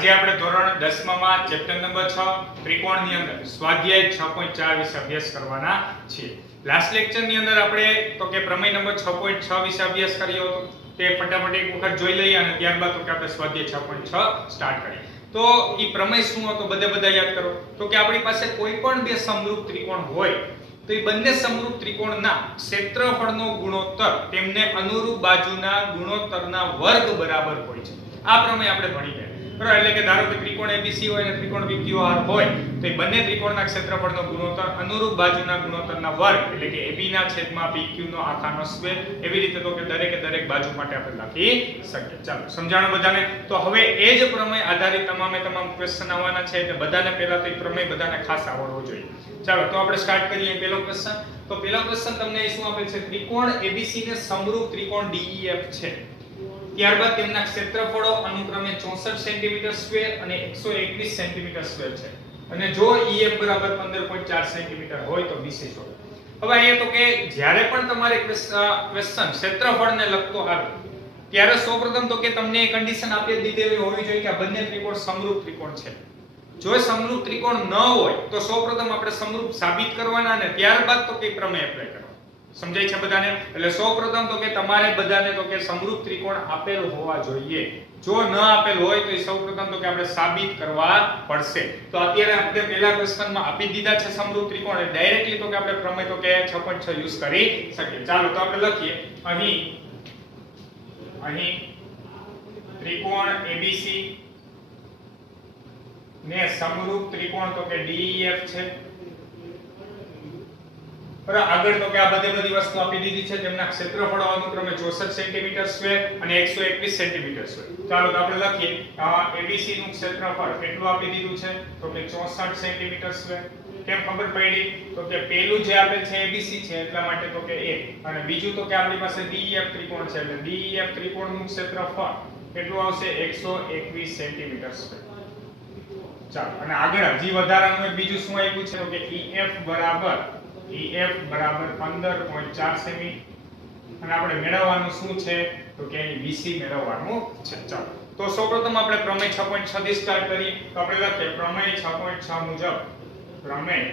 આજે આપણે ધોરણ 10 માં ચેપ્ટર નંબર 6 ત્રિકોણની અંદર સ્વાધ્યાય 6.4 વિશે અભ્યાસ કરવાના છીએ. લાસ્ટ લેક્ચર ની અંદર આપણે તો કે પ્રમેય નંબર 6.6 વિશે અભ્યાસ કર્યો હતો. તે ફટાફટ એક વખત જોઈ લઈએ અને ત્યારબાદ તો કે આપણે સ્વાધ્યાય 6.6 સ્ટાર્ટ કરીએ. તો ઈ પ્રમેય શું હતો બધા યાદ કરો. તો કે આપણી પાસે કોઈ પણ બે સમરૂપ ત્રિકોણ હોય તો એ બંને સમરૂપ ત્રિકોણના ક્ષેત્રફળનો ગુણોત્તર તેમને અનુરૂપ બાજુના ગુણોત્તરના વર્ગ બરાબર હોય છે. આ પ્રમેય આપણે ભણી ગયા. બરાબર, એટલે કે ધારો કે ત્રિકોણ ABC હોય અને ત્રિકોણ PQR હોય તો એ બંને ત્રિકોણના ક્ષેત્રફળનો ગુણોત્તર અનુરૂપ બાજુના ગુણોત્તરના વર્ગ એટલે કે AB ના છેદમાં PQ નો આખાનો સ્ક્વેર એવી રીતે તો કે દરેક બાજુ માટે આપણે લખી શકીએ. ચાલો સમજાણું બધાને. તો હવે એ જ પ્રમેય આધારિત તમામ ક્વેશ્ચન આવવાના છે એટલે બધાને પહેલા તો એ પ્રમેય બધાને ખાસ આવડવો જોઈએ. ચાલો તો આપણે સ્ટાર્ટ કરીએ. પહેલો ક્વેશ્ચન. તો પહેલો ક્વેશ્ચન તમને શું આપેલ છે? ત્રિકોણ ABC ને સમરૂપ ત્રિકોણ DEF છે. ત્યારબાદ તેમના ક્ષેત્રફળો અનુક્રમે 64 સેન્ટીમીટર સ્ક્વેર અને 121 સેન્ટીમીટર સ્ક્વેર છે. અને જો EF બરાબર 15.4 સેન્ટીમીટર હોય તો BC શોધો. હવે એ તો કે જ્યારે પણ તમારે ક્વેશ્ચન ક્ષેત્રફળને લગતો આવે ત્યારે સૌપ્રથમ તો કે તમને એ કન્ડિશન આપી દીધેલી હોવી જોઈએ કે આ બંને ત્રિકોણ સમરૂપ ત્રિકોણ છે. જો સમરૂપ ત્રિકોણ ન હોય તો સૌપ્રથમ આપણે સમરૂપ સાબિત કરવાના અને ત્યારબાદ તો કે પ્રમેય એપ્લાય કરવાનો. સમજાય છે બધાને? એટલે સૌપ્રથમ તો કે તમારે બધાને તો કે સમરૂપ ત્રિકોણ આપેલ હોવા જોઈએ. જો ન આપેલ હોય તો એ સૌપ્રથમ તો કે આપણે સાબિત કરવા પડશે. તો અત્યારે આપણે પહેલા ક્વેશ્ચનમાં આપી દીધા છે સમરૂપ ત્રિકોણ એટલે ડાયરેક્ટલી તો કે આપણે પ્રમેય તો કે 6.6 યુઝ કરી શકીએ. ચાલો તો આપણે લખીએ. અહીં ત્રિકોણ ABC ને સમરૂપ ત્રિકોણ તો કે DEF છે. આગળ તો કે આ બધી વસ્તુ આપી દીધી છે. તેમના ક્ષેત્રફળો અનુક્રમે 64 સેન્ટીમીટર સ્ક્વેર અને 121 સેન્ટીમીટર સ્ક્વેર. ચાલો તો આપણે લખીએ. ABC નું ક્ષેત્રફળ કેટલું આપી દીધું છે? તો કે 64 સેન્ટીમીટર સ્ક્વેર. કેમ ખબર પડી? તો કે પહેલું જે આપેલ છે ABC છે એટલા માટે તો કે a અને બીજું તો કે આપણી પાસે DEF ત્રિકોણ છે એટલે DEF ત્રિકોણનું ક્ષેત્રફળ કેટલું આવશે? 121 સેન્ટીમીટર સ્ક્વેર. ચાલો અને આગળ હજી વધારાનું એક બીજું શું આપ્યું છે? તો કે EF બરાબર 15.4 સેમી અને આપણે મેળવવાનું શું છે? તો કે અહીં BC મેળવવાનું છે. ચાલો તો સૌપ્રથમ આપણે પ્રમેય 6.6 થી સ્ટાર્ટ કરીએ. તો આપણે લખીએ પ્રમેય 6.6 મુજબ. પ્રમેય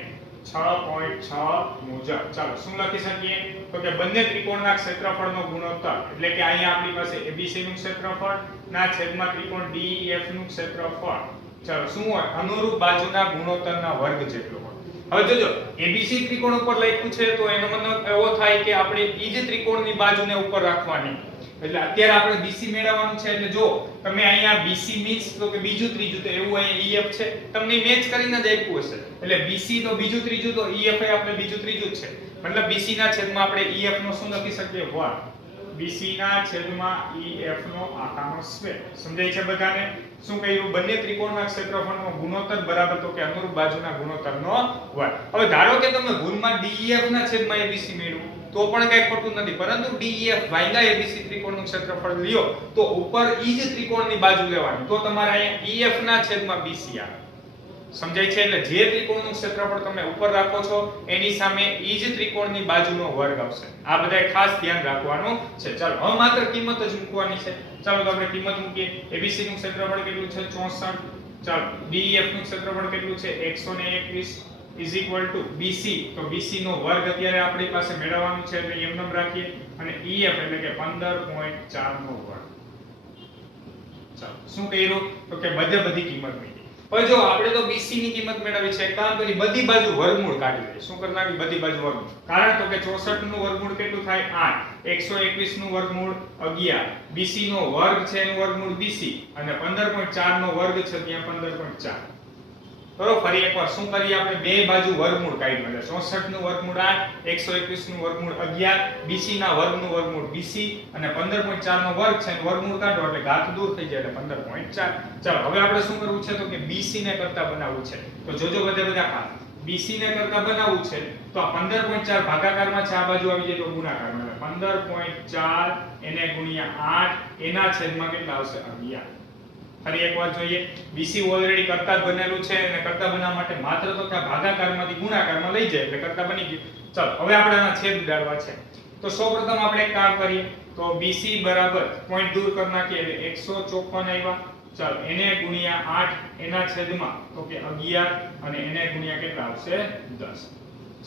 6.6 મુજબ ચાલો શું લખી શકીએ? તો કે બંને ત્રિકોણના ક્ષેત્રફળનો ગુણોત્તર એટલે કે અહીંયા આપણી પાસે ABC નું ક્ષેત્રફળ ના છેદમાં ત્રિકોણ DEF નું ક્ષેત્રફળ ચાલો શું હોય? અનુરૂપ બાજુના ગુણોત્તરના વર્ગ જેટલો હોય. હવે જોજો ABC ત્રિકોણ ઉપર લખ્યું છે તો એનો મતલબ એવો થાય કે આપણે ઈ જ ત્રિકોણની બાજુને ઉપર રાખવાની. એટલે અત્યારે આપણે BC મેળવવાનું છે એટલે જો તમે અહીંયા BC મીન્સ તો કે બીજું ત્રીજું તો એવું અહીંયા EF છે તમને મેચ કરીને જ આપ્યું હશે. એટલે BC તો બીજું ત્રીજું તો EF એ આપણે બીજું ત્રીજું જ છે. મતલબ BC ના છેદમાં આપણે EF નો શું લખી શકીએ? 1 BC ના છેદમાં EF નો આખાનો સ્ક્વેર. સમજાય છે બધાને? શું કહ્યું? બંને ત્રિકોણના ક્ષેત્રફળનો ગુણોત્તર બરાબર તો કે અનુરૂપ બાજુના ગુણોત્તરનો વર્ગ. હવે ધારો કે તમે ગુણમાં DEF ના છેદમાં ABC મેળવો તો પણ કઈ ખોટું નથી, પરંતુ DEF ભાગ્યા ABC ત્રિકોણનું ક્ષેત્રફળ લ્યો તો ઉપર ઈ જ ત્રિકોણની બાજુ લેવાની. તો તમારે અહીંયા EF ના છેદમાં BC આવે. સમજાય છે? એટલે જે ત્રિકોણનું ક્ષેત્રફળ તમે ઉપર રાખો છો એની સામે ઈ જ ત્રિકોણની બાજુનો વર્ગ આવશે. આ બધાએ ખાસ ધ્યાન રાખવાનું છે. ચાલો હવે માત્ર કિંમત જ મૂકવાની છે. ચાલો તો આપણે કિંમત મૂકીએ. ABC નું ક્ષેત્રફળ કેટલું છે? 64. ચાલો DEF નું ક્ષેત્રફળ કેટલું છે? 121 ઇઝ ઇક્વલ ટુ BC. તો BC નો વર્ગ અત્યારે આપણી પાસે મેળવવાનું છે એટલે એમ નામ રાખીએ અને EF એટલે કે 15.4 નો વર્ગ. ચાલો શું કર્યું? તો કે બધી કિંમત મૂકી. હવે જો આપણે તો BC ની કિંમત મેળવી છે. એક કામ કરી બધી બાજુ વર્ગમૂળ કાઢી લઈએ. શું કરી નાખી? બધી બાજુ વર્ગમૂળ. કારણ તો કે 64 નું વર્ગમૂળ કેટલું થાય? 8. 121 નું વર્ગમૂળ 11. BC નો વર્ગ છે એનું વર્ગમૂળ BC અને 15.4 નો વર્ગ છે ત્યાં 15.4. બરોબર. ફરી એકવાર શું કરીએ? આપણે બે બાજુ વર્ગમૂળ કાઢી એટલે 64 નું વર્ગમૂળ 8, 121 નું વર્ગમૂળ 11, BC ના વર્ગનું વર્ગમૂળ BC અને 15.4 નો વર્ગ છે વર્ગમૂળ કાઢો એટલે ઘાત દૂર થઈ જાય એટલે 15.4. ચાલો હવે આપણે શું કરવું છે? તો કે BC ને કરતા બનાવવું છે. તો જોજો બધા ખાસ BC ને કરતા બનાવવું છે તો આ 15.4 ભાગાકારમાં છે, આ બાજુ આવી જાય તો ગુણાકારમાં એટલે 15.4 એને ગુણ્યા 8 એના છેદમાં કેટલા આવશે? 11. ફરી એકવાર જોઈએ. BC ઓલરેડી કરતા જ બનેલું છે અને કરતા બનાવવા માટે માત્ર તો કે ભાગાકારમાંથી ગુણાકારમાં લઈ જાય એટલે કરતા બની ગયું. ચાલો હવે આપણે આના છેદ ઉડાડવા છે. તો સૌપ્રથમ આપણે એક કામ કરીએ. તો BC બરાબર પોઈન્ટ દૂર કરી નાખીએ એટલે 154 આવ્યા. ચાલો એને ગુણ્યા 8 એના છેદમાં તો કે 11 અને એને ગુણ્યા કેટલા આવશે 10.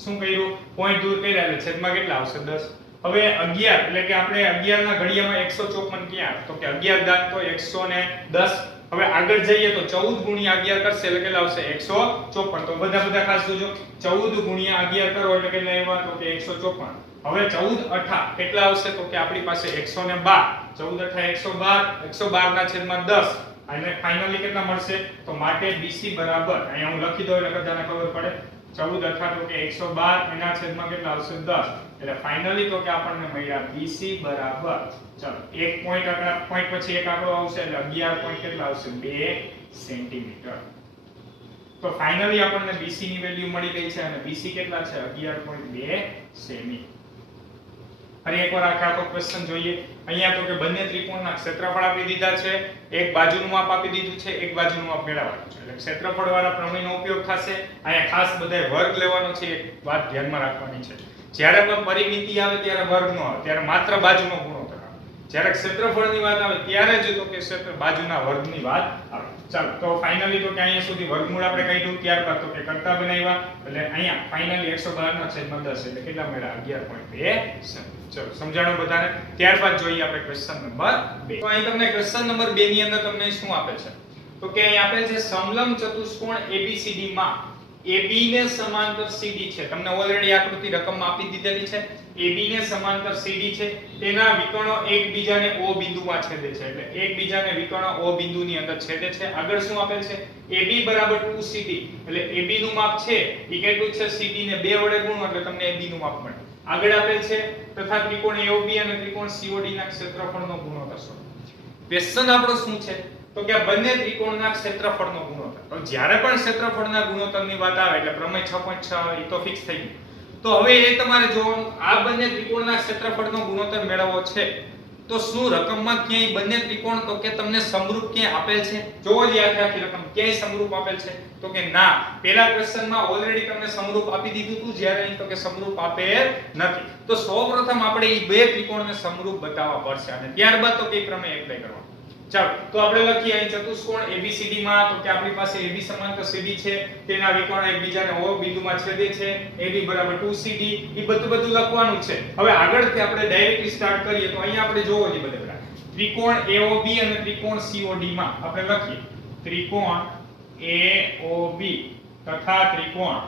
શું કર્યું? પોઈન્ટ દૂર કર્યા એટલે છેદમાં કેટલા આવશે 10. હવે 11 એટલે કે આપણે 11 ના ઘડિયામાં 154 ક્યાં? તો કે 11 દાંત તો 110. હવે આગળ જઈએ તો 14 ગુણ્યા 11 કરશે એટલે કેટલા આવશે 154. તો બધા ખાસ જોજો 14 ગુણ્યા 11 કરો એટલે કેટલા આવ્યા? તો કે 154. હવે 14 અઠા કેટલા આવશે? તો કે આપણી પાસે 112. 14 અઠા 112, 112 ના છેદમાં 10 અને ફાઇનલી કેટલા મળશે? તો માટે BC બરાબર અહીંયા હું લખી દઉં એટલે બધાને ખબર પડે. 14 અઠા તો કે 112 એના છેદમાં કેટલા આવશે 10. એટલે ફાઇનલી તો કે આપણને મળ્યા BC બરાબર, ચાલો એક પોઈન્ટ આંકડા પોઈન્ટ પછી એક આંકડો આવશે એટલે 11 પોઈન્ટ કેટલા આવશે 2 સેન્ટીમીટર. તો ફાઇનલી આપણને BC ની વેલ્યુ મળી ગઈ છે અને BC કેટલા છે 11.2 સેમી. ફરી એકવાર આખો ક્વેશ્ચન જોઈએ. અહીંયા તો કે બંને ત્રિકોણના ક્ષેત્રફળ આપી દીધા છે, એક બાજુનું માપ આપી દીધું છે, એક બાજુનું માપ મેળવવાનું છે. એટલે ક્ષેત્રફળ વાળા પ્રમેયનો ઉપયોગ થશે. અહીંયા ખાસ બધાય વર્ગ લેવાનો છે, એક વાત ધ્યાનમાં રાખવાની છે. જ્યારે પણ પરિમિતિ આવે ત્યારે વર્ગ નો આવે, ત્યારે માત્ર બાજુનો ગુણોત્તર આવે. જ્યારે ક્ષેત્રફળની વાત આવે ત્યારે જ તો કે ક્ષેત્ર બાજુના વર્ગની વાત આવે. ચાલો તો ફાઇનલી તો કે અહીંયા સુધી વર્ગમૂળ આપણે કાઢ્યું, ત્યારબાદ તો કે કરતા બનાવ્યા એટલે અહીંયા ફાઇનલી 112 નો છેદમાં 10 એટલે કેટલા મળ્યા 11.2. ચલો સમજાણું બધાને. ત્યારબાદ જોઈએ આપણે ક્વેશ્ચન નંબર 2. તો અહીં તમને ક્વેશ્ચન નંબર 2 ની અંદર તમને શું આપે છે? તો કે અહીં આપેલ છે સમલંબ ચતુષ્કોણ ABCD માં AB ને સમાંતર CD છે. તમને ઓલરેડી આકૃતિ રકમમાં આપી દીધેલી છે. AB ને સમાંતર CD છે, તેના વિકર્ણો એકબીજાને O બિંદુમાં છેદે છે. એટલે એકબીજાને વિકર્ણો O બિંદુની અંદર છેદે છે. આગળ શું આપેલ છે? AB બરાબર 2CD. એટલે AB નું માપ છે એ કેટલું છે? CD ને 2 વડે ગુણો એટલે તમને AB નું માપ મળે. આગળ આપેલ છે તથા ત્રિકોણ AOB અને ત્રિકોણ COD ના ક્ષેત્રફળનો ગુણોત્તર શોધો. ક્વેશ્ચન આપણો શું છે? તો કે આ બંને ત્રિકોણના ક્ષેત્રફળનો ગુણોત્તર. તો જ્યારે પણ ક્ષેત્રફળના ગુણોત્તરની વાત આવે એટલે પ્રમેય 6.6 એ તો ફિક્સ થઈ ગયું. તો હવે એ તમારે જોવાનું આ બંને ત્રિકોણના ક્ષેત્રફળનો ગુણોત્તર મેળવવો છે. તો શું રકમમાં ક્યાંય બંને ત્રિકોણ તો કે તમને સમરૂપ ક્યાંય આપેલ છે? જોવો જ આખી રકમ ક્યાંય સમરૂપ આપેલ છે? તો કે ના. પહેલા ક્વેશ્ચનમાં ઓલરેડી તમને સમરૂપ આપી દીધું હતું, જ્યારે અહીં તો કે સમરૂપ આપેલ નથી. તો સૌપ્રથમ આપણે એ બે ત્રિકોણને સમરૂપ બતાવવા પડશે અને ત્યારબાદ તો કે પ્રમેય એપ્લાય કરવાનો. ચાલો તો આપણે લખીએ અહીં ચતુષ્કોણ ABCD માં તો કે આપણી પાસે AB સમાંતર CD છે, તેના વિકર્ણ એકબીજાને O બિંદુમાં છેદે છે, AB બરાબર 2CD. એ બધું લખવાનું છે. હવે આગળથી આપણે ડાયરેક્ટલી સ્ટાર્ટ કરીએ તો અહીંયા આપણે જોવો છે બધા ત્રિકોણ AOB અને ત્રિકોણ COD માં આપણે લખીએ ત્રિકોણ AOB તથા ત્રિકોણ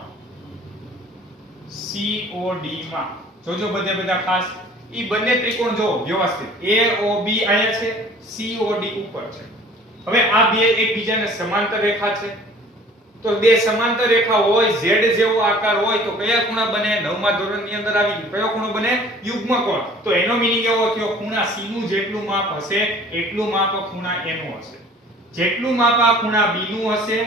COD માં જોજો બધા ખાસ ઈ બંને ત્રિકોણ જો વ્યવસ્થિત AOB અહીંયા છે, COD ઉપર છે. હવે આ બે એકબીજાને સમાંતર રેખા છે. તો બે સમાંતર રેખા હોય, Z જેવો આકાર હોય તો કયા ખૂણા બને? 9મા ધોરણની અંદર આવી ગયું. કયો ખૂણો બને? યુગ્મ કોણ. તો એનો મીનિંગ એવો થયો ખૂણા C નું જેટલું માપ હશે એટલું માપ ખૂણા A નું હશે. જેટલું માપ આ ખૂણા B નું હશે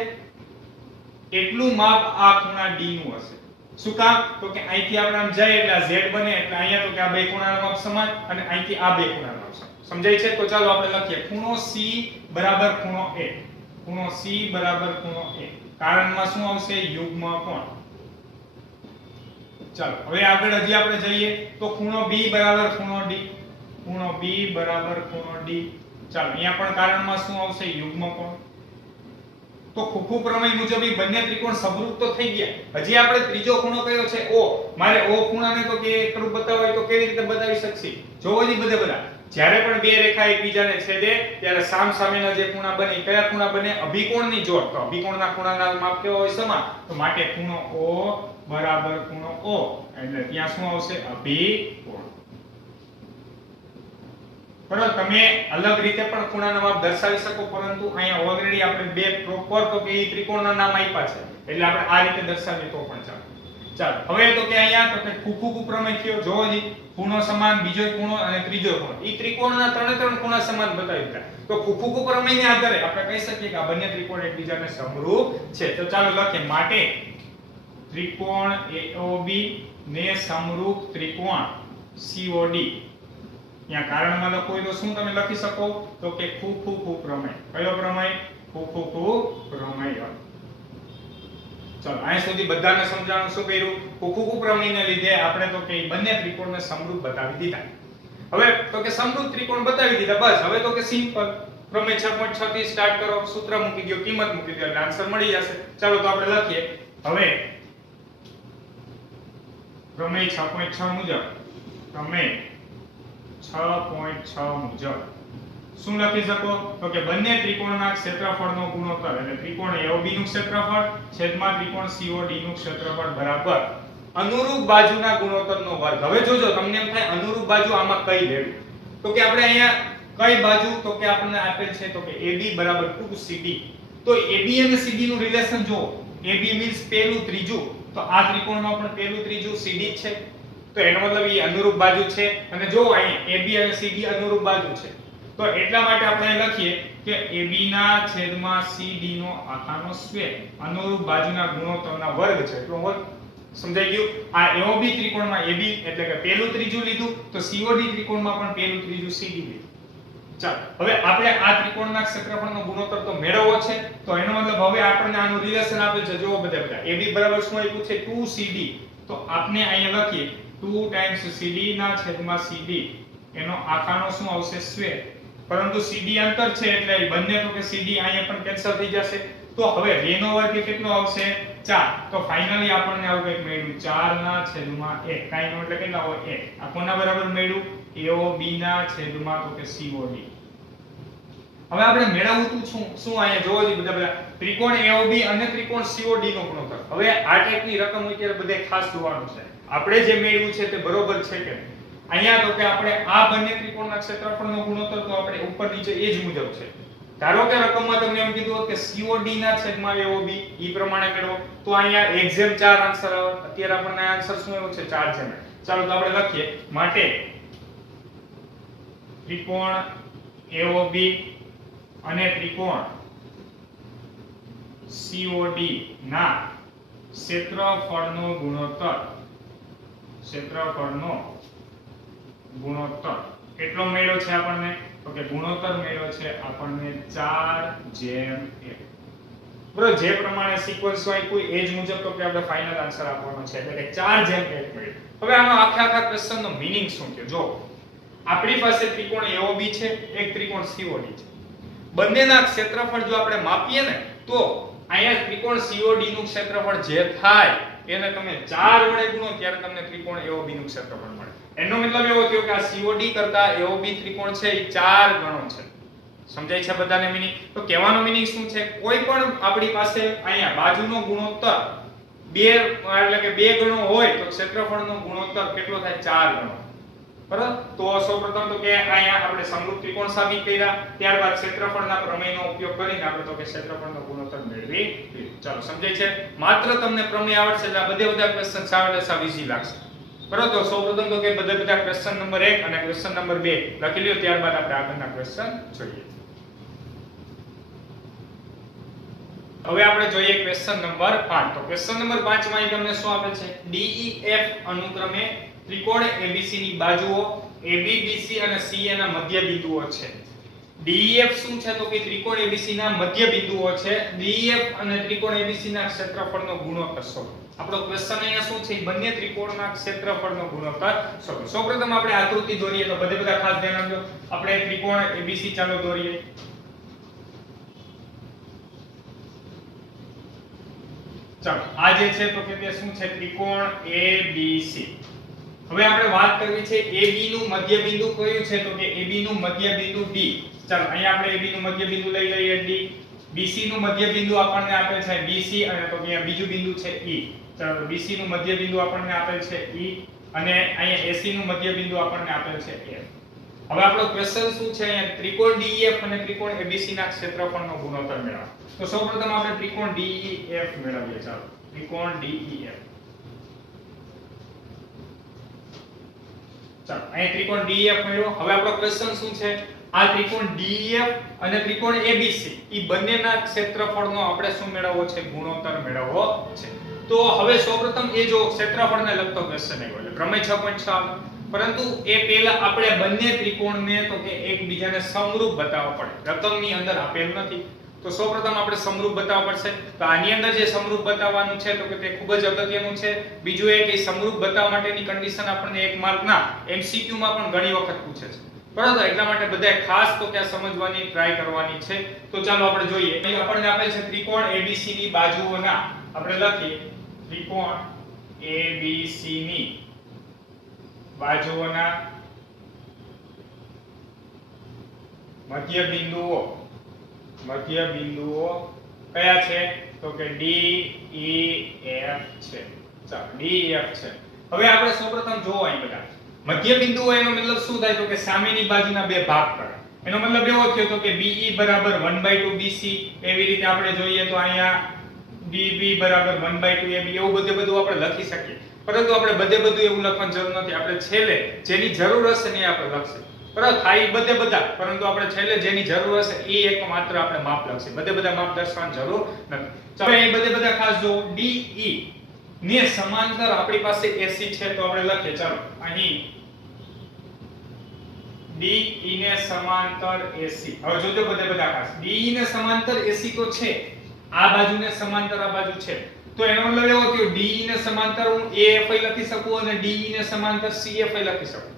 એટલું માપ આ ખૂણા D નું હશે. શું કામ? તો કે અહીંથી આપણે આમ જાય એટલે આ Z બને એટલે અહીંયા તો કે આ બે ખૂણાના માપ સમાન અને અહીંથી આ બે ખૂણાના માપ સમાન. સમજાય છે? તો ચાલો આપણે લખીએ ખૂણો C બરાબર ખૂણો A. ખૂણો C બરાબર ખૂણો A. કારણમાં શું આવશે? યુગ્મ કોણ. ચાલો હવે આગળ હજી આપણે જઈએ તો ખૂણો B બરાબર ખૂણો D. ખૂણો B બરાબર ખૂણો D. ચાલો અહીંયા પણ કારણમાં શું આવશે? યુગ્મ કોણ. તો ખોખું પ્રમેય મુજબ એ બંને ત્રિકોણ સમરૂપ તો થઈ ગયા. હજી આપણે ત્રીજો ખૂણો કયો છે? O. મારે O ખૂણાને તો કે એકરૂપ બતાવવા હોય તો કેવી રીતે બતાવી શકશે? જોવો જ બધા જ્યારે પણ બે રેખા એકબીજાને છેદે ત્યારે સામસામેના જે ખૂણા બને કયા ખૂણા બને? અભિકોણની જોડ. તો અભિકોણના ખૂણાના માપ કેવા હોય? સમાન. તો માટે ખૂણો O બરાબર ખૂણો O એટલે ત્યાં શું આવશે? અભિકોણ. બરાબર. તમે અલગ રીતે પણ ખૂણાના માપ દર્શાવી શકો, પરંતુ અહીંયા ઓલરેડી આપણે બે પ્રોપર તો કે એ ત્રિકોણના નામ આપ્યા છે એટલે આપણે આ રીતે દર્શાવીએ તો પણ ચાલે. ચાલો હવે તો કે અહીંયા તો કે ખુખુકુ પ્રમેય થયો. જોવો જી ખૂણો સમાન, બીજો ખૂણો અને ત્રીજો ખૂણો. ઈ ત્રિકોણના ત્રણ ખૂણા સમાન બતાવી દીધા. તો ખુખુકુ પ્રમેયને આધારે આપણે કહી શકીએ કે આ બંને ત્રિકોણ એકબીજાને સમરૂપ છે. તો ચાલો લખીએ માટે ત્રિકોણ AOB ને સમરૂપ ત્રિકોણ COD. અહીંયા કારણમાં લખો તો શું તમે લખી શકો? તો કે ખુખુકુ પ્રમેય. કયો પ્રમેય? ખુખુકુ પ્રમેય. ચાલો અહીં સુધી બધાને સમજાણું. શું કર્યું? ખુખુકુ પ્રમેયને લીધે આપણે તો કે બંને ત્રિકોણને સમરૂપ બતાવી દીધા. હવે તો કે સમરૂપ ત્રિકોણ બતાવી દીધા, બસ હવે તો કે સિમ્પલ. પ્રમેય 6.6 થી સ્ટાર્ટ કરો, સૂત્ર મૂકી દો, કિંમત મૂકી દો એટલે આન્સર મળી જશે. ચાલો તો આપણે લખીએ હવે પ્રમેય 6.6 મુજબ, પ્રમેય 6.6 મુજબ શું લખી શકો તો કે બંને ત્રિકોણના ક્ષેત્રફળનો ગુણોત્તર એટલે ત્રિકોણ AOB નું ક્ષેત્રફળ છેદમાં ત્રિકોણ COD નું ક્ષેત્રફળ બરાબર અનુરૂપ બાજુના ગુણોત્તરનો વર્ગ. હવે જોજો તમને એમ થાય અનુરૂપ બાજુ આમાં કઈ લેવી તો કે આપણે અહીંયા કઈ બાજુ તો કે આપણને આપેલ છે તો કે AB બરાબર 2CD. તો AB અને CD નું રિલેશન જો AB મીન્સ પહેલું ત્રીજું તો આ ત્રિકોણમાં પણ પહેલું ત્રીજું CD જ છે તો એનો મતલબ એ અનુરૂપ બાજુ છે. અને જો અહીંયા AB અને CD અનુરૂપ બાજુ છે તો એટલા માટે આપણે લખીએ કે AB ના છેદમાં CD નો આખાનો સ્ક્વેર અનુરૂપ બાજુના ગુણોત્તરના વર્ગ છે એટલો વર્ગ. સમજાઈ ગયું? આ AOB ત્રિકોણમાં AB એટલે કે પહેલું ત્રીજું લીધું તો COD ત્રિકોણમાં પણ પહેલું ત્રીજું CD લીધું. ચાલો હવે આપણે આ ત્રિકોણના ક્ષેત્રફળનો ગુણોત્તર તો મેળવવો છે તો એનો મતલબ હવે આપણને આનું રિલેશન આપેલ છે જો બધા AB બરાબર શું આપ્યું છે 2CD તો આપણે અહીંયા લખીએ 2 ટાઈમ્સ CD ના છેદમાં CD એનો આખાનો શું આવશે સ્ક્વેર. પરંતુ CD અંતર છે એટલે બંને તો કે CD અહીંયા પણ કેન્સલ થઈ જશે તો હવે a નો વર્ગ કેટલો આવશે 4 તો ફાઇનલી આપણને આવું કંઈક મળ્યું 4 ના છેદમાં 1 કાઈ નો એટલે કેટલા હોય 1 આ કોના બરાબર મળ્યું AOB ના છેદમાં તો કે COD. હવે આપણે મેળવવું શું અહીંયા જોવો જોઈએ બધા ત્રિકોણ AOB અને ત્રિકોણ COD નો ગુણોત્તર. હવે આ ટાઈપની રકમ હોય ત્યારે બધે ખાસ જોવાનું છે આપણે જે મેળવ્યું છે તે બરોબર છે કે અહીંયા તો કે આપણે આ બંને ત્રિકોણના ક્ષેત્રફળનો ગુણોત્તર તો આપણે ઉપર નીચે એ જ મુજબ છે. ધારો કે રકમમાં તમને એમ કીધું કે COD ના છેદમાં AOB ઈ પ્રમાણે મેળવો તો અહીંયા 1/4 આન્સર આવે. અત્યારે આપણને આન્સર શું આવ્યો છે 4/8. ચાલો તો આપણે લખીએ માટે ત્રિકોણ AOB અને ત્રિકોણ COD ના ક્ષેત્રફળનો ગુણોત્તર કેટલો મળ્યો છે આપણને તો કે ગુણોત્તર મળ્યો છે આપણને 4/1. બરોબર જે પ્રમાણે સિક્વન્સ હોય કોઈ એજ મુજબ તો કે આપણે ફાઇનલ આન્સર આપવાનો છે એટલે કે 4/1 મળ્યો. હવે આનો આખા ક્વેશ્ચનનો મીનિંગ શું છે જો આપણી પાસે ત્રિકોણ AOB છે એક ત્રિકોણ COD છે બંનેના ક્ષેત્રફળ જો આપણે માપીએ ને તો અહીંયા ત્રિકોણ COD નું ક્ષેત્રફળ જે થાય એને તમે 4 વડે ગુણો ત્યારે તમને ત્રિકોણ AOB નું ક્ષેત્રફળ મળે. એનો મતલબ એવો થયો કે આ COD કરતા AOB ત્રિકોણ છે એ 4 ગણો છે. સમજાય છે બધાને મીનિંગ? તો કહેવાનો મીનિંગ શું છે કોઈ પણ આપણી પાસે અહીંયા બાજુનો ગુણોત્તર 2 એટલે કે 2 ગણો હોય તો ક્ષેત્રફળનો ગુણોત્તર કેટલો થાય 4 ગણો. બરાબર તો સૌપ્રથમ તો કે અહીંયા આપણે સમરૂપ ત્રિકોણ સાબિત કર્યા ત્યારબાદ ક્ષેત્રફળના પ્રમેયનો ઉપયોગ કરીને આપણે તો કે ક્ષેત્રફળનો ગુણોત્તર મેળવી લીધો. ચાલો સમજાય છે? માત્ર તમને પ્રમેય આવડશે એટલે આ બધા ક્વેશ્ચન સાવ એટલે સાવ ઈઝી લાગશે. બરાબર તો સૌપ્રથમ તો કે બધા ક્વેશ્ચન નંબર 1 અને ક્વેશ્ચન નંબર 2 લખી લ્યો ત્યારબાદ આપણે આગળના ક્વેશ્ચન જોઈએ. હવે આપણે જોઈએ ક્વેશ્ચન નંબર 5. તો ક્વેશ્ચન નંબર 5 માં તમને શું આપેલ છે DEF અનુક્રમે ત્રિકોણ ABC ની બાજુઓ AB BC અને CA ના મધ્ય બિંદુઓ છે. DEF શું છે તો કે ત્રિકોણ ABC ના મધ્ય બિંદુઓ છે. DEF અને ત્રિકોણ ABC ના ક્ષેત્રફળનો ગુણોત્તર શોધો. આપણો ક્વેશ્ચન અહીંયા શું છે બંને ત્રિકોણના ક્ષેત્રફળનો ગુણોત્તર શોધો. સૌપ્રથમ આપણે આકૃતિ દોરીએ તો બધા ખાસ ધ્યાન આપજો. આપણે ત્રિકોણ ABC ચાલો દોરીએ. ચાલો આ જે છે તો કે તે શું છે ત્રિકોણ ABC. હવે આપણે વાત કરવી છે AB નું મધ્ય બિંદુ કયું છે તો કે AB નું મધ્ય બિંદુ D. ચાલો અહીંયા આપણે AB નું મધ્ય બિંદુ લઈ લઈએ D. BC નું મધ્ય બિંદુ આપણને આપેલ છે BC અને તો અહીંયા બીજું બિંદુ છે E. ચાલો BC નું મધ્ય બિંદુ આપણને આપેલ છે E અને અહીંયા AC નું મધ્ય બિંદુ આપણને આપેલ છે F. હવે આપણો ક્વેશ્ચન શું છે અહીંયા ત્રિકોણ DEF અને ત્રિકોણ ABC ના ક્ષેત્રફળનો ગુણોત્તર મેળવો. તો સૌપ્રથમ આપણે ત્રિકોણ DEF મેળવીએ. ચાલો ત્રિકોણ DEF. ચાલો અહીં ત્રિકોણ DEF મેળવો. હવે આપણો ક્વેશ્ચન શું છે આ ત્રિકોણ DEF અને ત્રિકોણ ABC ઈ બંનેના ક્ષેત્રફળનો આપણે શું મેળવવો છે ગુણોત્તર મેળવવો છે. તો હવે સૌપ્રથમ એ જો ક્ષેત્રફળને લગતો ક્વેશ્ચન આવ્યો એટલે પ્રમેય 6.6 આવે પરંતુ એ પહેલા આપણે બંને ત્રિકોણને તો કે એકબીજાને સમરૂપ બતાવવા પડે. રકમની અંદર આપેલ નથી તો સૌપ્રથમ આપણે સમરૂપ બતાવવા પડશે. તો આની અંદર જે સમરૂપ બતાવવાનું છે તો કે તે ખૂબ જ અગત્યનું છે. બીજું એ કે સમરૂપ બતાવવા માટેની કન્ડિશન આપણને 1 માર્કના MCQ માં પણ ઘણી વખત પૂછે છે. બરાબર, એટલા માટે બધાએ ખાસ તો કે સમજવાની ટ્રાય કરવાની છે. તો ચાલો આપણે જોઈએ. અહીં આપણને આપેલ છે ત્રિકોણ ABC ની બાજુઓના, આપણે લખીએ ત્રિકોણ ABC ની બાજુઓના મધ્ય બિંદુઓ કયા છે? તો કે D E F છે. ચાલો D E F છે. હવે આપણે સૌપ્રથમ જોવો અહીં બધા મધ્ય બિંદુઓ, એનો મતલબ શું થાય? તો કે સામેની બાજુના બે ભાગ કરે. એનો મતલબ એવો થયો તો કે BE બરાબર 1/2 BC, એવી રીતે આપણે જોઈએ તો અહીંયા DB બરાબર 1/2 AB, એવું બધું આપણે લખી શકીએ. પરંતુ આપણે બધું એવું લખવાની જરૂર નથી. આપણે છેલ્લે જેની જરૂર હશે ને આપણે લખશે. બરાબર, થાય બધા, પરંતુ આપણે છેલ્લે જેની જરૂર હશે એ એક માત્ર આપણે માપ લખશે. બધા માપ દર્શાવવાની જરૂર નથી. ચાલો અહીં બધા ખાસ જો DE ને સમાંતર આપણી પાસે AC છે, તો આપણે લખીએ. ચાલો અહીં DE ને સમાંતર AC. હવે જોજો બધા ખાસ DE ને સમાંતર AC તો છે, આ બાજુ ને સમાંતર આ બાજુ છે. તો એનો મતલબ એવો થયો DE ને સમાંતર હું AFI લખી શકું અને DE ને સમાંતર CFI લખી શકું.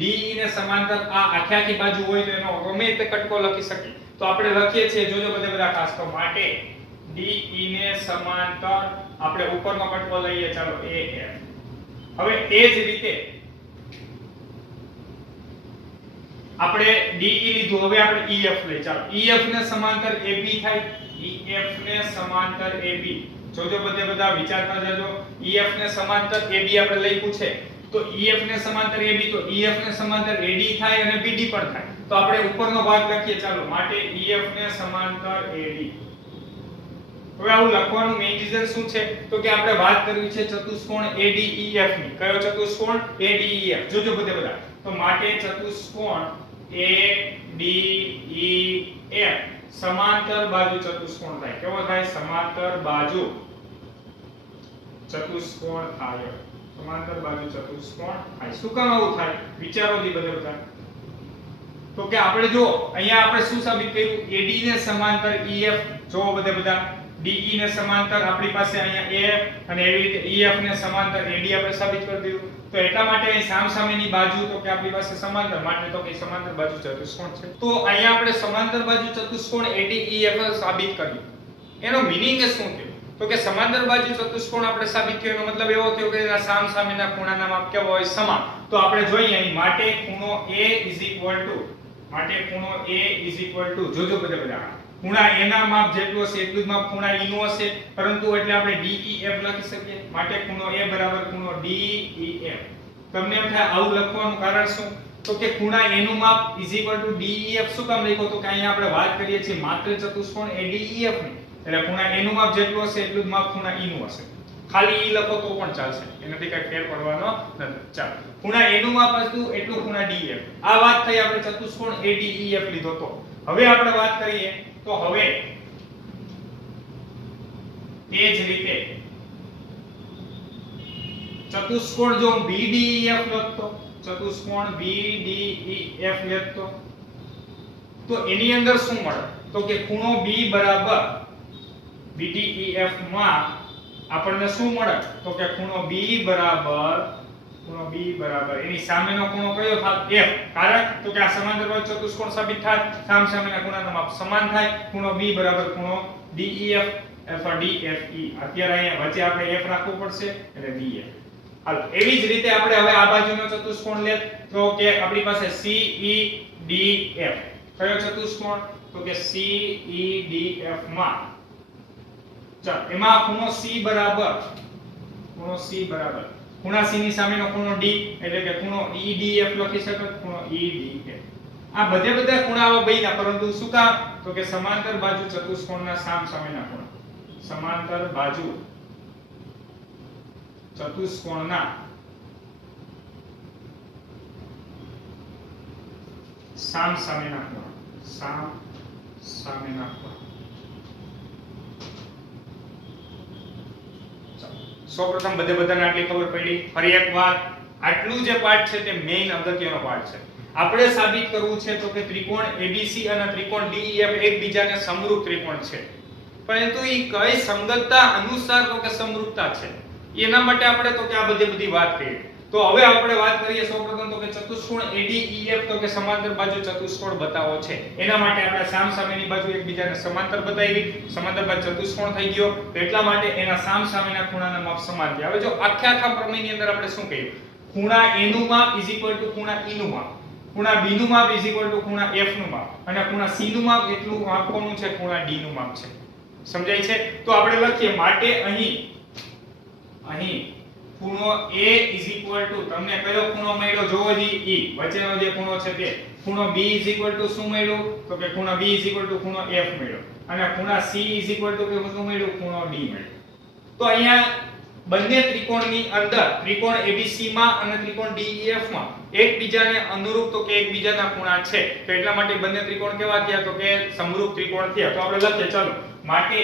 DE ને સમાંતર આ આખી બાજુ હોય તો એનો ગમે તે કટકો લખી શકીએ. તો આપણે લખીએ છીએ, જોજો બધા ખાસ. તો માટે DE ને સમાંતર આપણે ઉપરનો કટકો લઈએ. ચાલો AF. હવે એ જ રીતે આપણે DE લીધું, હવે આપણે EF લઈએ. ચાલો EF ને સમાંતર AB થાય. EF ને સમાંતર AB. જોજો બધા વિચારતા જજો. EF ને સમાંતર AB આપણે લખ્યું છે, તો EF ને સમાંતર AB, તો EF ને સમાંતર AD થાય અને BD પણ થાય. તો આપણે ઉપરનો ભાગ લખીએ. ચાલો માટે EF ને સમાંતર AD. હવે આવું લખવાનું મેઇન રીઝન શું છે? તો કે આપણે વાત કરવી છે ચતુષ્કોણ ADEF ની. કયો ચતુષ્કોણ? ADEF. જોજો બધા. તો માટે ચતુષ્કોણ ADEF સમાંતર બાજુ ચતુષ્કોણ થાય. કેવો થાય? સમાંતર બાજુ ચતુષ્કોણ થાય. સમાંતર બાજુ ચતુષ્કોણ થાય. શું કામ આવું થાય? વિચારો જી બધા. તો કે આપણે જો અહીંયા આપણે શું સાબિત કર્યું? AD ને સમાંતર EF. જો બધા DE ને સમાંતર આપણી પાસે અહીંયા AF, અને એવી રીતે EF ને સમાંતર AD આપણે સાબિત કરી દીધું. તો એટલા માટે અહીં સામસામેની બાજુ તો કે આપણી પાસે સમાંતર, માટે તો કે સમાંતર બાજુ ચતુષ્કોણ છે. તો અહીંયા આપણે સમાંતર બાજુ ચતુષ્કોણ ADEF સાબિત કર્યું. એનો મીનિંગ શું થયો? તો કે સમાંતર બાજુ ચતુષ્કોણ આપણે સાબિત કર્યો, એનો મતલબ એવો થયો કે એના સામસામેના ખૂણાના માપ કેવા હોય? સમાન. તો આપણે જોઈએ અહીં માટે ખૂણો A જોજો બધા ખૂણા એના માપ જેટલું હશે એટલું જ માપ ખૂણા E નું હશે, પરંતુ એટલે આપણે DEF લખી શકીએ. માટે ખૂણો A બરાબર ખૂણો DEF. તમને એમ થાય આવું લખવાનું કારણ શું? તો કે ખૂણા A નું માપ DEF શું કામ લખ્યો? તો કે અહીંયા આપણે વાત કરીએ છીએ માત્ર ચતુષ્કોણ ADEF ની, એટલે ખૂણા A નું માપ જેટલું હશે એટલું જ માપ ખૂણા E નું હશે. ખાલી E લખો તો પણ ચાલશે, એનાથી કઈ ફેર પડવાનો નથી. ચાલો ખૂણા A નું માપ હતું એટલું ખૂણા DEF. આ વાત થઈ આપણે ચતુષ્કોણ ADEF લીધો. તો હવે આપણે વાત કરીએ તો હવે તે જ રીતે ચતુષ્કોણ જો BDEF લખતો, ચતુષ્કોણ BDEF લખતો, તો એની અંદર શું મળે? તો કે ખૂણો B બરાબર BDEF માં આપણને શું મળે? તો કે ખૂણો B બરાબર એની સામેનો ખૂણો કયો થાય? F. કારણ તો કે આ સમાંતર બાજુ ચતુષ્કોણ સાબિત થાય, સામસામેના ખૂણાના માપ સમાન થાય. ખૂણો B બરાબર ખૂણો DEF અથવા DFE. અત્યારે અહીંયા વચ્ચે આપણે F રાખવું પડશે એટલે DF. હાલો એવી જ રીતે આપણે હવે આ બાજુનો ચતુષ્કોણ લે તો કે આપણી પાસે CEDF. કયો ચતુષ્કોણ? તો કે CEDF માં ચાલો એમાં ખૂણો C બરાબર ખૂણા C ની સામેનો ખૂણો D, એટલે કે ખૂણો EDF લખી શકો. ખૂણો EDF. આ બધા ખૂણાઓ બન્યા, પરંતુ શું કામ? તો કે સમાંતર બાજુ ચતુષ્કોણના સામસામેના ખૂણા. સમાંતર બાજુ ચતુષ્કોણના સામસામેના ખૂણા. સૌપ્રથમ બધાને આટલી ખબર પડી. ફરી એક વાત, આટલું જે પાર્ટ છે તે મેઈન અગત્યનો પાર્ટ છે. આપણે સાબિત કરવું છે તો કે ત્રિકોણ ABC અને ત્રિકોણ DEF એકબીજાને સમરૂપ ત્રિકોણ છે, પરંતુ એ કઈ સંગતતા અનુસાર તો કે સમરૂપતા છે, એના માટે આપણે તો કે આ બધી વાત કરી. તો હવે આપણે વાત કરીએ સૌપ્રથમ તો કે ચતુષ્કોણ ADEF તો કે સમાંતર બાજુ ચતુષ્કોણ બતાવો છે. એના માટે આપણે સામસામેની બાજુ એકબીજાને સમાંતર બતાવી, સમાંતર બાજુ ચતુષ્કોણ થઈ ગયો. તો એટલા માટે એના સામસામેના ખૂણાના માપ સમાન થયા. હવે જો આખા પ્રમેયની અંદર આપણે શું કહ્યું? ખૂણા A નું માપ ખૂણા E નું માપ, ખૂણા B નું માપ ખૂણા F નું માપ, અને ખૂણા C નું માપ એટલું માપ કોનું છે? ખૂણા D નું માપ છે. સમજાય છે? તો આપણે લખીએ માટે અહીં ખૂણો A તમને કયો ખૂણો મળ્યો જોવો જી E, વચ્ચેનો જે ખૂણો છે તે. ખૂણો B શું મળ્યું? તો કે ખૂણો B ખૂણો F મળ્યો, અને ખૂણા C કે શું મળ્યું? ખૂણો D મળ્યો. તો અહીંયા બંને ત્રિકોણની અંદર ત્રિકોણ ABC માં અને ત્રિકોણ DEF માં એકબીજાને અનુરૂપ તો કે એકબીજાના ખૂણા છે. તો એટલા માટે બંને ત્રિકોણ કેવા થયા? તો કે સમરૂપ ત્રિકોણ થયા. તો આપણે લખીએ ચાલો માટે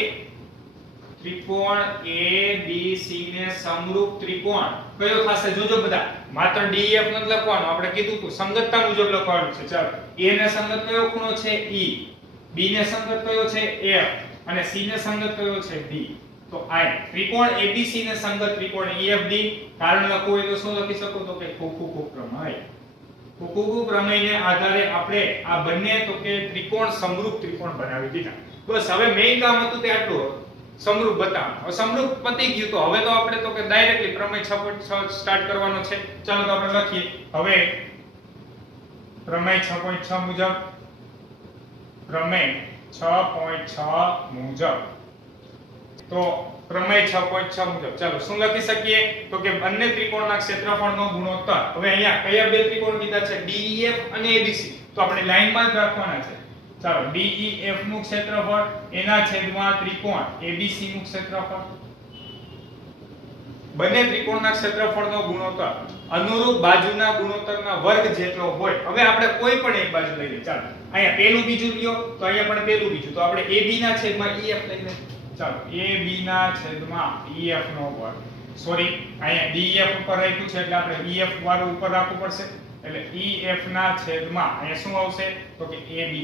ત્રિકોણ ABC ને સમરૂપ ત્રિકોણ કયો થશે? જોજો બધા, માત્ર DEF નથી લખવાનું, આપણે કીધું હતું સંગતતા મુજબ લખવાનું છે. ચાલો A ને સંગત કયો ખૂણો છે? E, B ને સંગત કયો છે? F, અને C ને સંગત કયો છે? D. તો આ ત્રિકોણ ABC ને સંગત ત્રિકોણ EFD. કારણ લખવું હોય તો શું લખી શકો? તો કે ફુકુકુ પ્રમેય. ફુકુકુ પ્રમેયને આધારે આપણે આ બંને તો કે ત્રિકોણ સમરૂપ ત્રિકોણ બનાવી દીધા. બસ હવે મેઈન કામ હતું તે આટલું, સમરૂપ બતાવવાનું. હવે સમરૂપ પતી ગયું તો હવે તો આપણે તો કે ડાયરેક્ટલી પ્રમેય 6.6 સ્ટાર્ટ કરવાનો છે. ચાલો તો આપણે લખીએ હવે પ્રમેય 6.6 મુજબ. પ્રમેય 6.6 મુજબ તો પ્રમેય 6.6 મુજબ ચાલો શું લખી શકીએ? તો કે બંને ત્રિકોણના ક્ષેત્રફળનો ગુણોત્તર. હવે અહીંયા કયા બે ત્રિકોણ કીધા છે? DEF અને ABC. તો આપણે લાઈનમાં જ રાખવાના છે. ચાલો DEF નું ક્ષેત્રફળ એના છેદમાં ત્રિકોણ ABC નું ક્ષેત્રફળ. બંને ત્રિકોણના ક્ષેત્રફળનો ગુણોત્તર અનુરૂપ બાજુના ગુણોત્તરના વર્ગ જેટલો હોય. હવે આપણે કોઈ પણ એક બાજુ લઈ લઈએ. ચાલો અહીંયા પેલું બીજું લ્યો, તો અહીંયા પણ પેલું બીજું. તો આપણે AB ના છેદમાં EF લઈ લઈએ. ચાલો AB ના છેદમાં EF નો વર્ગ. સોરી અહીંયા DEF ઉપર રાખ્યું છે એટલે આપણે EF વાળું ઉપર રાખવું પડશે. એટલે EF ના છેદમાં અહીંયા શું આવશે? તો કે AB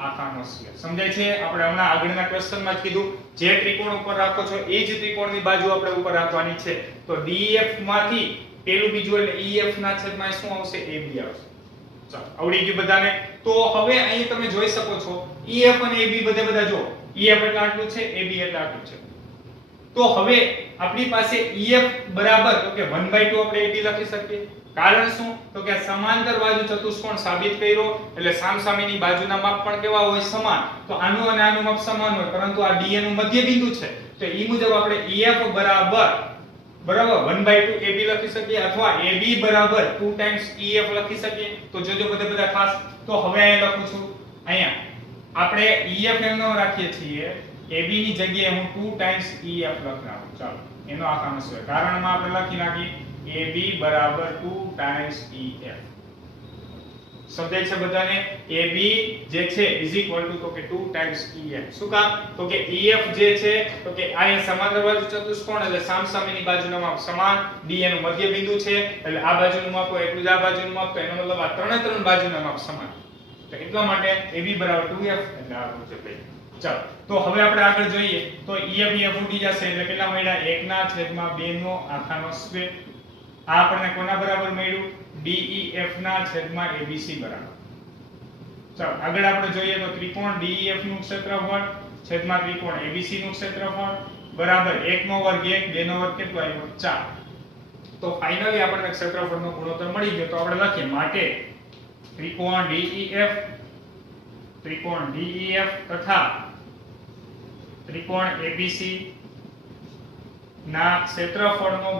આખાનો સ્ક્વેર. સમજાય છે? આપણે હમણાં આગળના ક્વેશ્ચનમાં જ કીધું જે ત્રિકોણ ઉપર રાખો છો એ જ ત્રિકોણની બાજુ આપણે ઉપર રાખવાની છે. તો DEF માંથી પેલું બીજું એટલે EF ના છેદમાં શું આવશે? AB આવશે. ચાલો આવડી ગયું બધાને. તો હવે અહીં તમે જોઈ શકો છો EF અને AB બધા જો EF એટલે આટલું છે, AB એટલે આટલું છે. તો હવે આપણી પાસે EF બરાબર તો કે 1/2 આપણે AB લખી શકીએ. કારણ શું? તો કે સમાંતર બાજુ ચતુષ્કોણ સાબિત કર્યો એટલે સામસામેની બાજુના માપ પણ કેવા હોય? સમાન. તો આનું અને આનું માપ સમાન હોય, પરંતુ આ DA નું મધ્ય બિંદુ છે. તો એ મુજબ આપણે EF બરાબર 1/2 AB લખી શકીએ, અથવા AB બરાબર 2 ટાઈમ્સ EF લખી શકીએ. તો જોજો બધા ખાસ. તો હવે અહીંયા લખું છું, અહીંયા આપણે EF એનો રાખીએ છીએ, AB ની જગ્યાએ હું 2 ટાઈમ્સ EF લખી નાખું. ચાલો એનો આખાનો સ્ક્વેર. કારણમાં આપણે લખી નાખી AB બરાબર 2 ટાઈમ્સ EF. સમજાય છે બધાને? AB જે છે તો કે 2 ટાઈમ્સ EF. શું કામ? તો કે EF જે છે તો કે આ સમાંતર બાજુ ચતુષ્કોણ એટલે સામસામેની બાજુના માપ સમાન. DA નું મધ્ય બિંદુ છે એટલે આ બાજુનું માપ હોય એટલું જ આ બાજુનું માપ. તો એનો મતલબ આ ત્રણ બાજુના માપ સમાન. તો એટલા માટે AB બરાબર 2F એટલે આ મુજબ લઈએ. ચાલો તો હવે આપણે આગળ જોઈએ તો EF ઉડી જશે એટલે કેટલા મળ્યા? 1 ના છેદમાં 2 નો આખાનો સ્ક્વેર. આ આપણને કોના બરાબર મળ્યું? DEF ના છેદમાં ABC બરાબર. ચાલો આગળ આપણે જોઈએ તો ત્રિકોણ DEF નું ક્ષેત્રફળ છેદમાં ત્રિકોણ ABC નું ક્ષેત્રફળ બરાબર 1 નો વર્ગ 1, 2 નો વર્ગ કેટલો આવ્યો? 4. તો ફાઇનલી આપણને ક્ષેત્રફળનો ગુણોત્તર મળી ગયો. તો આપણે લખીએ માટે ત્રિકોણ DEF તથા ત્રિકોણ ABC ના ક્ષેત્રફળનો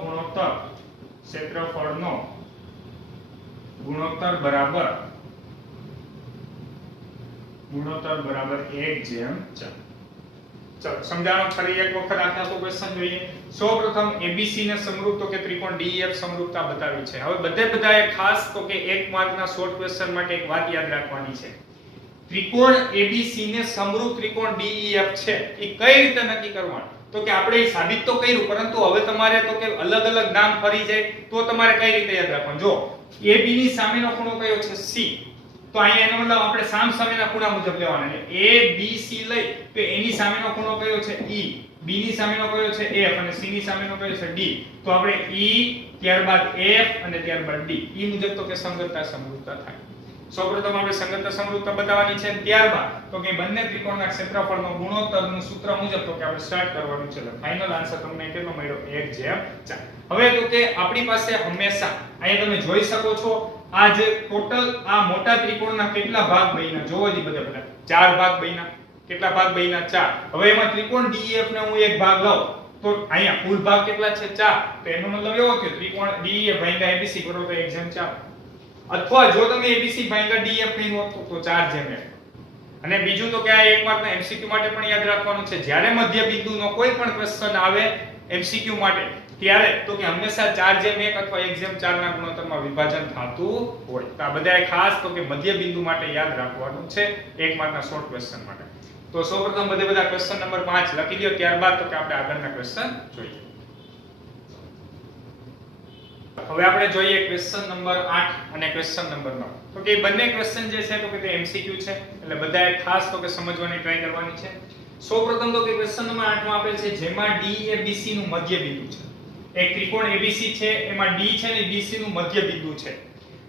ગુણોત્તર બરાબર 1:4. ચાલો સમજાણો ફરી એક વખત આખો ક્વેશ્ચન જોઈએ. સૌપ્રથમ ABC ને સમરૂપ તો કે ત્રિકોણ DEF સમરૂપતા બતાવી છે. હવે બધાએ ખાસ તો કે એક માર્કના શોર્ટ ક્વેશ્ચન માટે એક વાત યાદ રાખવાની છે. ત્રિકોણ ABC ને સમરૂપ ત્રિકોણ DEF છે એ કઈ રીતે નક્કી કરવાનું? તો કે આપણે સાબિત તો કર્યું, પરંતુ હવે તમારે તો કે અલગ અલગ નામ ફરી જાય તો તમારે કઈ રીતે યાદ રાખવાનું? જો AB ની સામેનો ખૂણો કયો છે? C. તો અહીંયા એનો મતલબ આપણે સામ સામેના ખૂણા મુજબ લેવાના છે a b c લઈ તો એની સામેનો ખૂણો કયો છે e, b ની સામેનો કયો છે f અને c ની સામેનો કયો છે d. તો આપણે e ત્યારબાદ f અને ત્યારબાદ d e મુજબ તો કે સંગતતા સમરૂપતા થાય. સૌપ્રથમ આપણે સંગતતા સમરૂપતા બતાવવાની છે ત્યારબાદ તો કે બંને ત્રિકોણના ક્ષેત્રફળનો ગુણોત્તરનું સૂત્ર મુજબ તો કે આપણે સ્ટાર્ટ કરવાનું છે. ફાઇનલ આન્સર તમને કેટલો મળ્યો 1/4. હવે તો કે આપણી પાસે હંમેશા અહીંયા તમે જોઈ શકો છો આ જે ટોટલ આ મોટા ત્રિકોણના કેટલા ભાગ બન્યા જોવો જી બધા 4 ભાગ બન્યા. કેટલા ભાગ બન્યા 4. હવે એમાં ત્રિકોણ DEF ને હું એક ભાગ લઉં તો અહીંયા કુલ ભાગ કેટલા છે 4. તો એનો મતલબ એવો કે ત્રિકોણ DEF ભાગ્યા ABC કરો તો 1/4. અથવા જો તમે ABC ભાગ્યા DEF કર્યું તો 4/1. અને બીજું તો કે આ એક માર્કના MCQ માટે પણ યાદ રાખવાનું છે જ્યારે મધ્ય બિંદુનો કોઈ પણ ક્વેશ્ચન આવે MCQ માટે ત્યારે તો કે હંમેશા 4/1 અથવા 1/4 ના ગુણોત્તરમાં વિભાજન થતું હોય. તો આ બધાએ ખાસ તો કે મધ્ય બિંદુ માટે યાદ રાખવાનું છે એક માર્કના શોર્ટ ક્વેશ્ચન માટે. તો સૌપ્રથમ બધા ક્વેશ્ચન નંબર 5 લખી દો ત્યારબાદ તો કે આપણે આગળના ક્વેશ્ચન જોઈએ. હવે આપણે જોઈએ ક્વેશ્ચન નંબર 8 અને ક્વેશ્ચન નંબર 9. તો કે બંને ક્વેશ્ચન જે છે તો કે તે MCQ છે એટલે બધાએ ખાસ તો કે સમજવાની ટ્રાય કરવાની છે. સૌપ્રથમ તો કે ક્વેશ્ચન નંબર 8 માં આપેલ છે જેમાં D એ BC નું મધ્ય બિંદુ છે. એક ત્રિકોણ ABC છે એમાં D છે ને BC નું મધ્ય બિંદુ છે.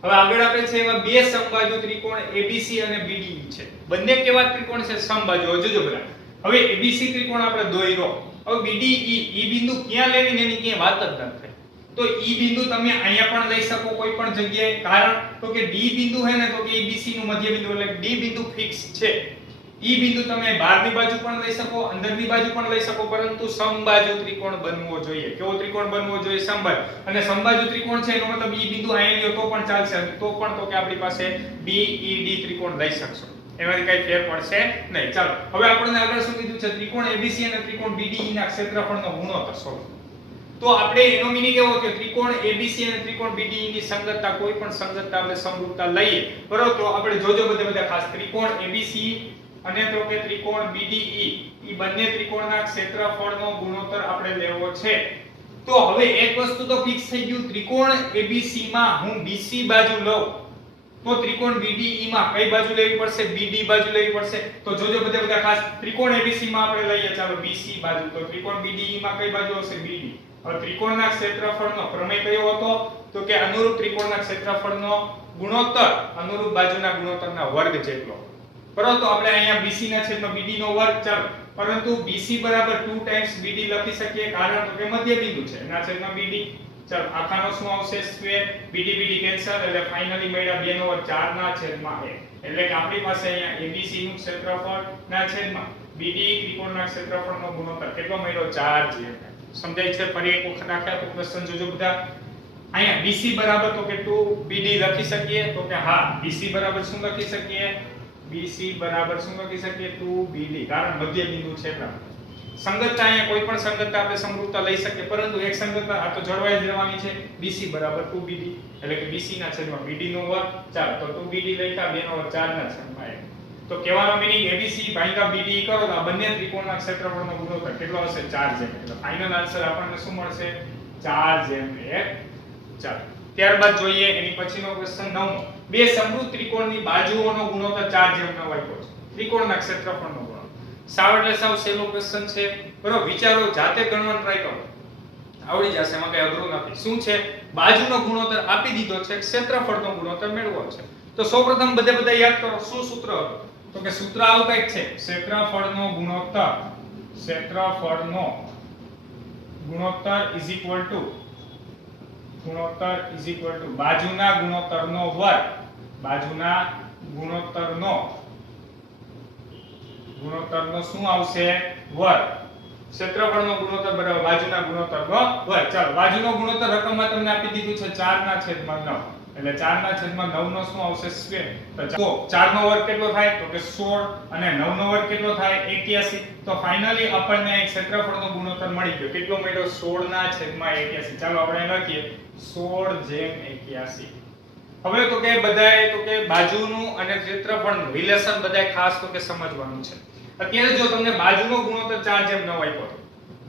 હવે આગળ આપેલ છે એમાં બે સમબાજુ ત્રિકોણ ABC અને BDE છે. બંને કેવા ત્રિકોણ છે સમબાજુ. જોજો બધા હવે ABC ત્રિકોણ આપણે દોર્યો. હવે BDE એ બિંદુ ક્યાં લેવીને એની ક્યાં વાત જ ન થાય. તો E બિંદુ તમે અહીંયા પણ લઈ શકો કોઈ પણ જગ્યાએ કારણ તો કે D બિંદુ હે ને તો કે ABC નું મધ્ય બિંદુ એટલે D બિંદુ ફિક્સ છે. E બિંદુ તમે બહારની બાજુ પણ લઈ શકો અંદરની બાજુ પણ લઈ શકો પરંતુ સમબાજુ ત્રિકોણ બનવો જોઈએ. કેવો ત્રિકોણ બનવો જોઈએ? સમબાજુ. અને સમબાજુ ત્રિકોણ છે એનો મતલબ E બિંદુ અહીંયા લ્યો તો પણ ચાલશે તો પણ તો કે આપણી પાસે BED ત્રિકોણ લઈ શકશો. એમાંથી કઈ ફેર પડશે નહીં. ચાલો હવે આપણને આગળ શું કીધું છે ત્રિકોણ ABC અને ત્રિકોણ BDE ના ક્ષેત્રફળનો ગુણોત્તર શોધો. તો આપણે એનો મીનિંગ એવો કે ત્રિકોણ ABC અને ત્રિકોણ BDE ની સંગતતા કોઈ પણ સંગતતા આપણે સમરૂપતા લઈએ બરોબર. તો આપણે જોજો બધા ખાસ ત્રિકોણ ABC અને તો કે ત્રિકોણ BDE ઈ બંને ત્રિકોણના ક્ષેત્રફળનો ગુણોત્તર આપણે લેવો છે. તો હવે એક વસ્તુ તો ફિક્સ થઈ ગયું ત્રિકોણ ABC માં હું BC બાજુ લઉં તો ત્રિકોણ BDE માં કઈ બાજુ લેવી પડશે? BD બાજુ લેવી પડશે. તો જોજો બધા ખાસ ત્રિકોણ ABC માં આપણે લઈએ ચાલો BC બાજુ તો ત્રિકોણ BDE માં કઈ બાજુ હશે? BD. હવે ત્રિકોણના ક્ષેત્રફળનો પ્રમેય કયો હતો? તો કે અનુરૂપ ત્રિકોણના ક્ષેત્રફળનો ગુણોત્તર અનુરૂપ બાજુના ગુણોત્તરના વર્ગ જેટલો. બરાબર. તો આપણે અહીંયા BC ના છેદમાં BD નો વર્ગ ચાલો પરંતુ BC બરાબર 2 ટાઈમ્સ BD લખી શકીએ કારણ તો કે મધ્ય બિંદુ છે એના છેદમાં BD. ચાલો આખાનો શું આવશે? સ્ક્વેર. BD કેન્સલ એટલે ફાઇનલી મળ્યા 2/4 ના છેદમાં 1 એટલે કે આપણી પાસે અહીંયા ABC નું ક્ષેત્રફળ ના છેદમાં BD ત્રિકોણના ક્ષેત્રફળનો ગુણોત્તર કેટલો મળ્યો? 4/1. સમજાય છે? ફરી એક વખત આખા ક્વેશ્ચન જોજો બધા. અહીંયા BC બરાબર તો કે 2 BD લખી શકીએ તો કે હા BC બરાબર શું લખી શકીએ? BC બરાબર શું લખી શકીએ? 2 BD કારણ મધ્ય બિંદુ છે એટલે સંગતતા અહીંયા કોઈ પણ સંગતતા આપણે સમરૂપતા લઈ શકીએ પરંતુ એક સંગતતા આ તો જળવાઈ જ રહેવાની છે. BC બરાબર 2 BD એટલે કે BC ના છેદમાં BD નો વર્ગ. ચાલો તો 2 BD લખ્યા 2/4 ના છેદમાં 1. તો કહેવાનો મીનિંગ ABC ભાગ્યા BD કરો તો આ બંને ત્રિકોણના ક્ષેત્રફળનો ગુણોત્તર કેટલો હશે? 4/1. એટલે ફાઇનલ આન્સર આપણને શું મળશે? 4/1. ચાલો ત્યારબાદ જોઈએ એની પછીનો ક્વેશ્ચન 9મો. બે સમરૂપ ત્રિકોણની બાજુઓનો ગુણોત્તર 4/9 આપ્યો છે. ત્રિકોણના ક્ષેત્રફળનો ગુણોત્તર. સાવ એટલે સાવ સહેલો ક્વેશ્ચન છે બરોબર. વિચારો જાતે ગણવાનો ટ્રાય કરો આવડી જશે એમાં કઈ અઘરું નથી. શું છે? બાજુનો ગુણોત્તર આપી દીધો છે ક્ષેત્રફળનો ગુણોત્તર મેળવવો છે. તો સૌપ્રથમ બધા યાદ કરો શું સૂત્ર હતું? તો કે સૂત્ર આવું કંઈક છે ક્ષેત્રફળનો ગુણોત્તર ઇઝ ઇક્વલ ટુ બાજુના ગુણોત્તરનો વર્ગ. ગુણોત્તરનો શું આવશે? વર્ગ. ક્ષેત્રફળનો ગુણોત્તર બરાબર બાજુના ગુણોત્તરનો વર્ગ. ચાલો બાજુનો ગુણોત્તર રકમમાં તમને આપી દીધું છે 4/9 એટલે 4/9 નો શું આવશે? સ્ક્વેર. તો 4 નો વર્ગ કેટલો થાય? તો કે 16 અને 9 નો વર્ગ કેટલો થાય? 81. તો ફાઇનલી આપણને એક ક્ષેત્રફળનો ગુણોત્તર મળી ગયો. કેટલો મળ્યો? 16/81. ચાલો આપણે લખીએ 16/81. હવે તો કે બધાએ તો કે બાજુનું અને ક્ષેત્રફળનું રિલેશન બધાએ ખાસ તો કે સમજવાનું છે. અત્યારે જો તમને બાજુનો ગુણોત્તર 4/9 આપ્યો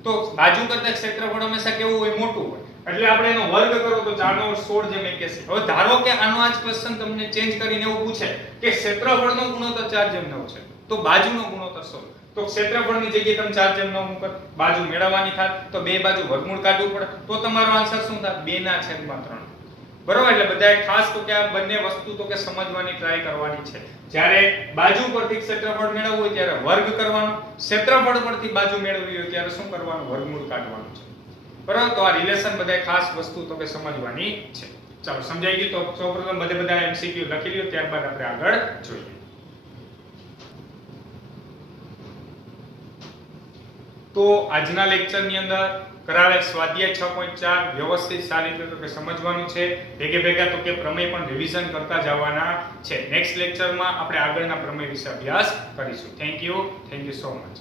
તો બાજુ કરતા ક્ષેત્રફળ હંમેશા કેવું હોય? મોટું હોય. એટલે આપણે એનો વર્ગ કરો તો 4 નો 16 જેમ 81. હવે ધારો કે આનો આ જ ક્વેશ્ચન તમને ચેન્જ કરીને એવું પૂછે કે ક્ષેત્રફળનો ગુણોત્તર 4 જેમ 9 છે તો બાજુનો ગુણોત્તર શોધો. તો ક્ષેત્રફળની જગ્યાએ તમે 4 જેમ 9 મૂકો, બાજુ મેળવવાની થાય તો બે બાજુ વર્ગમૂળ કાઢવું પડે તો તમારો આન્સર શું થાય? 2/3. બરોબર. એટલે બધાએ ખાસ તો કે આ બંને વસ્તુ તો કે સમજવાની ટ્રાય કરવાની છે. જ્યારે બાજુ પરથી ક્ષેત્રફળ મેળવવું હોય ત્યારે વર્ગ કરવાનો, ક્ષેત્રફળ પરથી બાજુ મેળવવી હોય ત્યારે શું કરવાનું? વર્ગમૂળ કાઢવાનું છે. બરાબર. તો આ રિલેશન બધાએ ખાસ વસ્તુ તો કે સમજવાની છે. ચાલો સમજાઈ ગયું. તો સૌપ્રથમ બધા MCQ લખી લ્યો, ત્યારબાદ આપણે આગળ જોઈએ. તો આજના લેક્ચરની અંદર કરાવેલ સ્વાધ્યાય 6.4 વ્યવસ્થિત સારી રીતે તો કે સમજવાનું છે. ભેગા તો કે પ્રમેય પણ રિવિઝન કરતા જવાના છે. નેક્સ્ટ લેક્ચરમાં આપણે આગળના પ્રમેય વિશે અભ્યાસ કરીશું. Thank you so much.